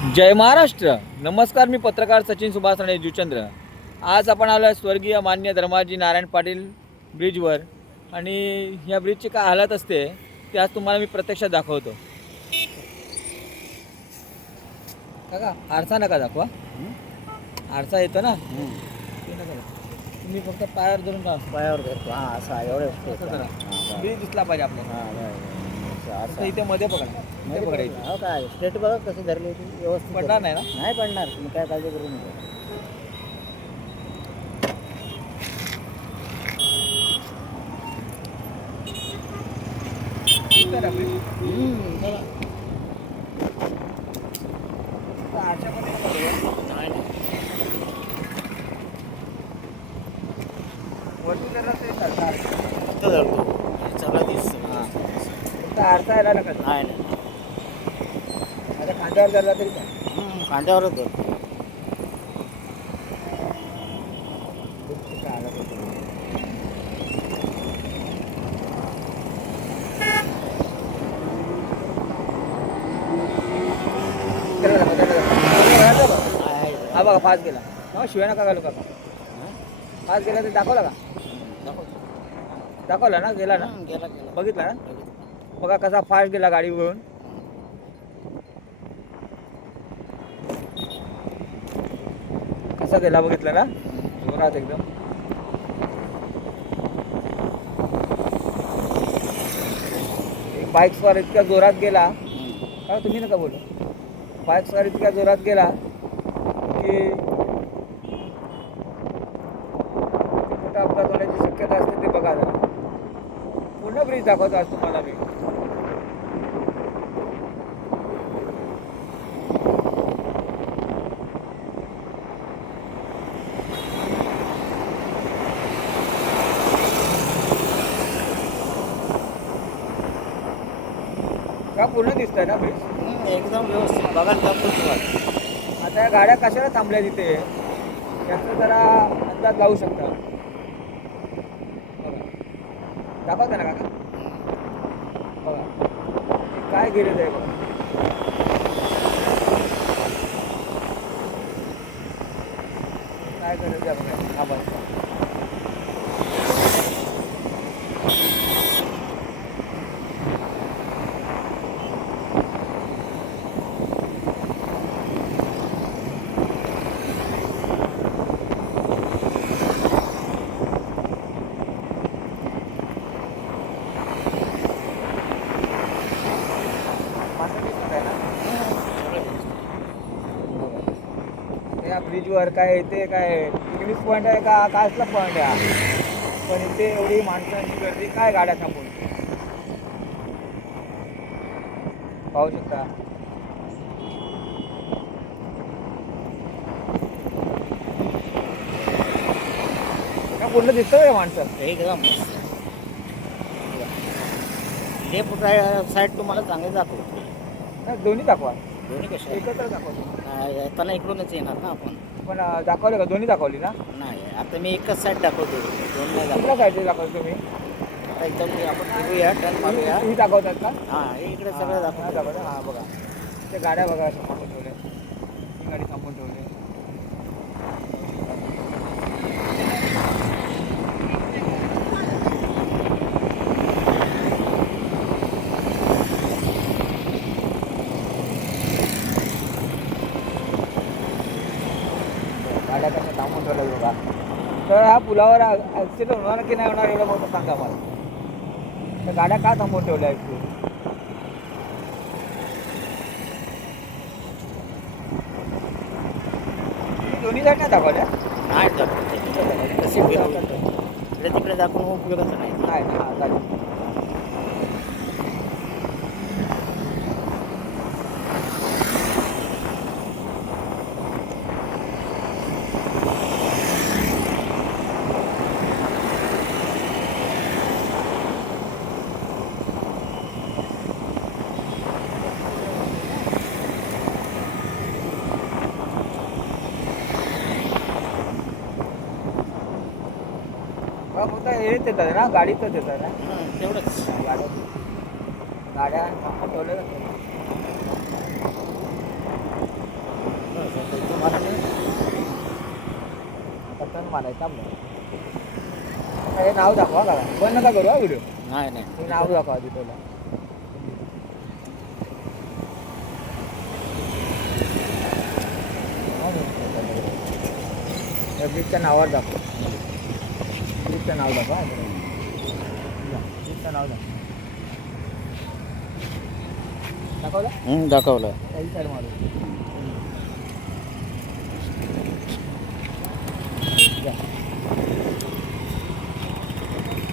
जय महाराष्ट्र. नमस्कार, मी पत्रकार सचिन सुभाष राणे जुचंद्र. आज आपण आलो आहे स्वर्गीय मान्य धर्माजी नारायण पाटील ब्रिजवर आणि ह्या ब्रिजची काय हालत असते ते आज तुम्हाला मी प्रत्यक्षात दाखवतो. काका आरसा नका दाखवा, आरसा येतो ना ते नका दाखवा. तुम्ही फक्त पायावर धरून का पायावर धरतो. हां असा एवढं ब्रिज दिसला पाहिजे आपल्याला. आता इथे मध्ये पकडा, मध्ये पकडायची. हो काय स्ट्रेट बघा कशी धरली होती व्यवस्थित पडणार नाही ना? नाही पडणार, तुम्ही काय काळजी करू नका. चला ब्रिज चला. आरशामध्ये नका बघू. नाही वरती जरा ते चालतं आरसा. फक्त धरतो सगळं दिसतं. फक्त आरसा यायला नका. नाही नाही आता खांद्यावर धरला तरी काय खांद्यावरच धरतो. हा बघा फास्ट गेला. मग शिवाय नका घालू काका. फास्ट गेला तर दाखवला का? दाखवला ना, गेला ना, गेला गेला बघितला ना. बघा कसा फास्ट गेला गाडीवरून. कसा गेला बघितलं ना, जोरात एकदम. एक बाईक स्वार इतक्या जोरात गेला का, तुम्ही नका बोलू. बाईक स्वार इतक्या जोरात गेला की मोठा अपघात होण्याची शक्यता असते. ते बघा जरा. पूर्ण ब्रिज दाखवतो आज तुम्हाला मी. का पूर्ण दिसतंय ना ब्रिज. एकदम व्यवस्थित बघायला दाखवतो. आता या गाड्या कशाला थांबल्या तिथे याचा जरा अंदाज लावू शकता. बघा दाखवता ना काका. बघा हे काय गेलेलं आहे बघा. काय गरज आहे बघा. हा बघा या ब्रिजवर काय इथे काय पिकनिक पॉईंट आहे का काय असला पॉईंट आहे हा? पण इथे एवढी माणसांची गर्दी, काय गाड्या थांबून पाहू शकता. का पूर्ण दिसतं या माणसं. एकदम मस्त. लेफ्ट साईड तुम्हाला चांगले दाखवतो. दोन्ही दाखवा. दोन्ही कशा एकत्र दाखवतो. येताना इकडूनच येणार ना आपण. पण दाखवलं का, दोन्ही दाखवली ना. नाही आता मी एकच साईड दाखवतो, दोन नाही कुठल्या साईडचे दाखवतो तुम्ही. आता एकदम आपण फिरूया, टर्न मारूया. ही दाखवतात का. हां हे इकडे सगळं दाखवतो. दाखवतात. हां बघा ते गाड्या बघा अशा थांबून ठेवल्या. ही गाडी थांबून ठेवली. गाड्या कशा थांबून ठेवल्या बघा. तर ह्या पुलावर ॲक्सिडेंट होणार की नाही होणार एवढं मोठं सांगा मला. त्या गाड्या का थांबवून ठेवल्या आहेत. दोन्ही साईड नाही दाखवल्या. नाही दाखवतो कसे फिरवतो इकडे तिकडे दाखवून उपयोगाचं नाही. नाही हां चालेल. फक्त हेच येतात ना, गाडीतच येतात ना. तेवढंच. गाड्या थांबून ठेवल्या काढायचं आपलं. हे नाव दाखवा का बंद नका करू हा व्हिडिओ. नाही नाही हे नाव दाखवा आधी पहिला. या ब्रिजच्या नावावर दाखवा. ब्रिजचं नाव दाखवा. ब्रिजचं नाव दाखवा. दाखवलं दाखवलं. काही साईड मारू. या.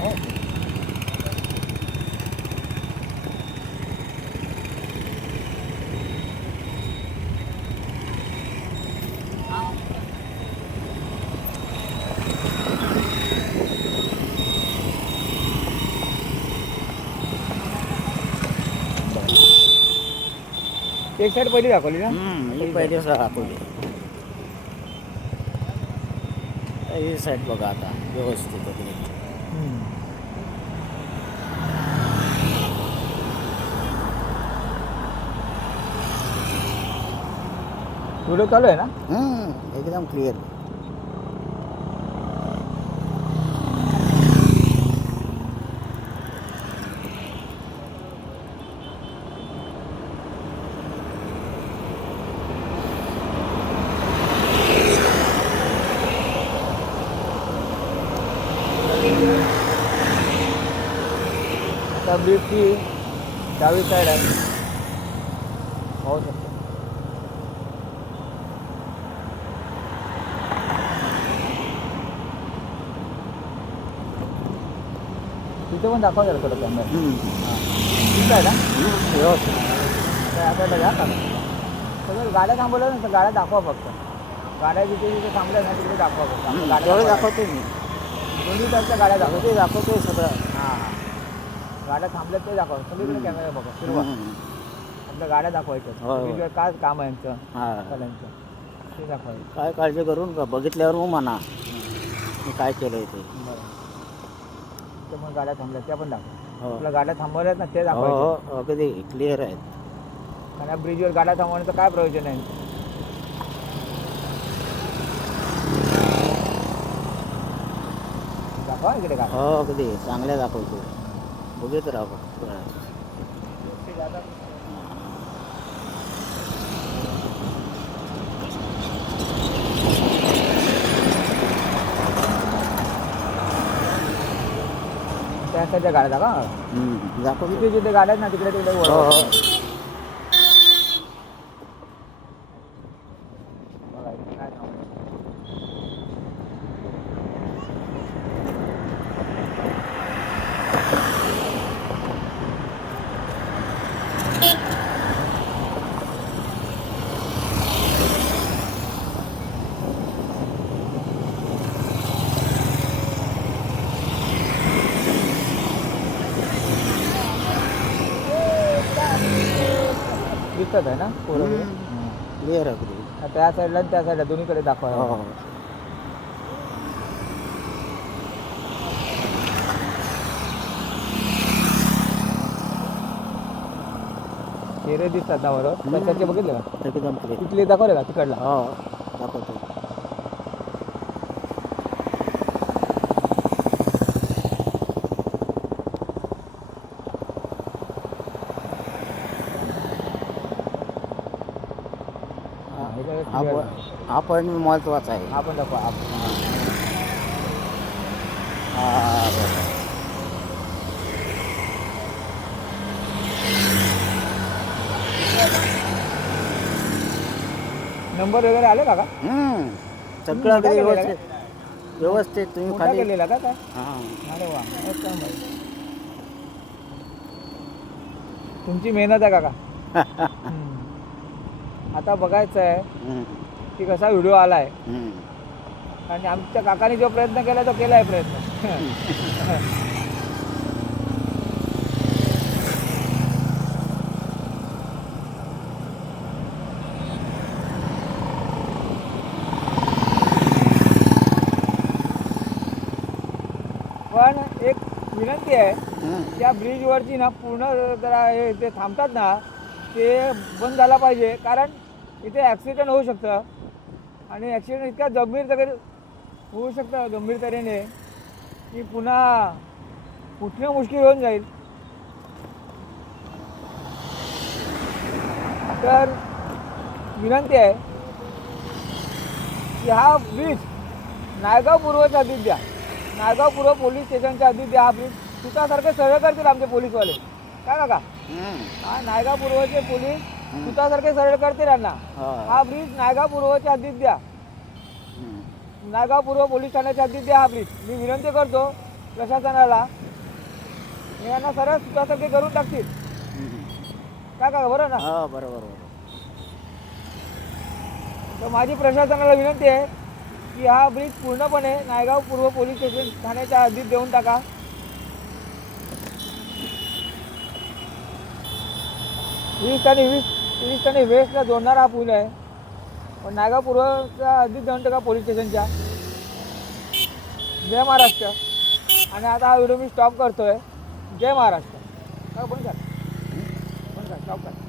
हो. एक साईड पहिली दाखवली ना. ही पहिली दाखवली. ही साईड बघा आता व्यवस्थित वगैरे. व्हिडिओ चालू आहे ना. एकदम क्लिअर. आता ब्रिजची डावी साईड आहे पाहू शकतो. तिथे पण दाखवा जरा थोडं कॅमेरा. ठीक आहे ना व्यवस्थित. आता घ्या का सगळं गाड्या थांबवल्या ना तर गाड्या दाखवा फक्त. गाड्या जिथे जिथे थांबल्या ना तिथे दाखवा फक्त. आपल्या गाड्या तेवढं दाखवा. दाखवतो मी. दोन्ही टाईपच्या गाड्या दाखवा. ते दाखवतोय सगळं. हां गाड्या थांबल्यात ते दाखवा. सगळीकडे कॅमेरा बघा फिरवा. आपल्या गाड्या दाखवायच्या. हो, हो. वेगवेगळं काय काम आहे यांचं हां कलांचं ते दाखवायचं. काय काळजी करून बघितल्यावर मग म्हणा मी काय केलंय ते. बरं ते मग गाड्या थांबल्या त्या पण दाखवा. हो आपल्या गाड्या थांबवल्यात ना ते हो दाखवायचं. हो अगदी क्लिअर आहेत. आणि या ब्रिजवर गाड्या थांबवण्याचं काय प्रयोजन आहे. दाखवा इकडे का हो अगदी चांगल्या दाखवतो. बघत राहा फक्त. त्या साईडच्या गाड्या दाखवा. दाखवतो. जिथे जिथे गाड्या आहेत ना तिकडे तिकडे हो वळवा. हो बघा इथे काय थांबवलं. दिसतात आहे ना पोरं वगैरे? क्लिअर अगदी. त्या साईडला आणि त्या साईडला दोन्हीकडे दाखवा. हो हो चेहरे दिसतात ना बरोबर. त्याचे बघितले का एकदम क्लिअर. तिथले दाखवले का तिकडला. हो दाखवतो. हां हे काय हा clear पण आहे. हा पण महत्वाचा आहे. हा पण दाखवा हा. हा बरोबर. नंबर वगैरे आले का सगळं अगदी केलेलं व्यवस्थित व्यवस्थित. तुम्ही मोठा खाली केलेला का काय. हां अरे वा मस्त आहे बाई. तुमची मेहनत आहे काका. आता बघायचं आहे की कसा व्हिडिओ आला आहे. आणि आमच्या काकाने जो प्रयत्न केला तो केला आहे प्रयत्न. पण एक विनंती आहे त्या ब्रिजवरची ना पूर्ण जरा हे ते थांबतात ना ते बंद झाला पाहिजे. कारण इथे ॲक्सिडेंट होऊ शकतं. आणि ॲक्सिडेंट इतक्या गंभीर होऊ शकतं गंभीर तऱ्हेने की पुन्हा उठणं मुश्किल होऊन जाईल. तर विनंती आहे की हा ब्रिज नायगाव पूर्वच्या हद्दीत द्या. नायगाव पूर्व पोलीस स्टेशनच्या हद्दीत द्या. हा ब्रिज सुतासारखे सरळ करतील आमचे पोलीसवाले. काय काका, हा नायगाव पूर्वचे पोलीस सुतासारखे सरळ करतील यांना. हा ब्रिज नायगाव पूर्वच्या हद्दीत द्या. नायगाव पूर्व पोलीस ठाण्याच्या हद्दीत द्या हा ब्रिज. मी विनंती करतो प्रशासनाला, हे यांना सरळ सुतासारखे करून टाकतील. काय काका, बरं ना? हा बरोबर. तर माझी प्रशासनाला विनंती आहे की हा ब्रिज पूर्णपणे नायगाव पूर्व पोलीस स्टेशन ठाण्याच्या हद्दीत देऊन टाका. 20 आणि वेस्टला जोडणारा हा पूल आहे, पण नायगाव पूर्वच्या हद्दीत देऊन टाका पोलीस स्टेशनच्या. जय महाराष्ट्र. आणि आता हा व्हिडिओ मी स्टॉप करतोय. जय महाराष्ट्र. बंद कर, स्टॉप कर.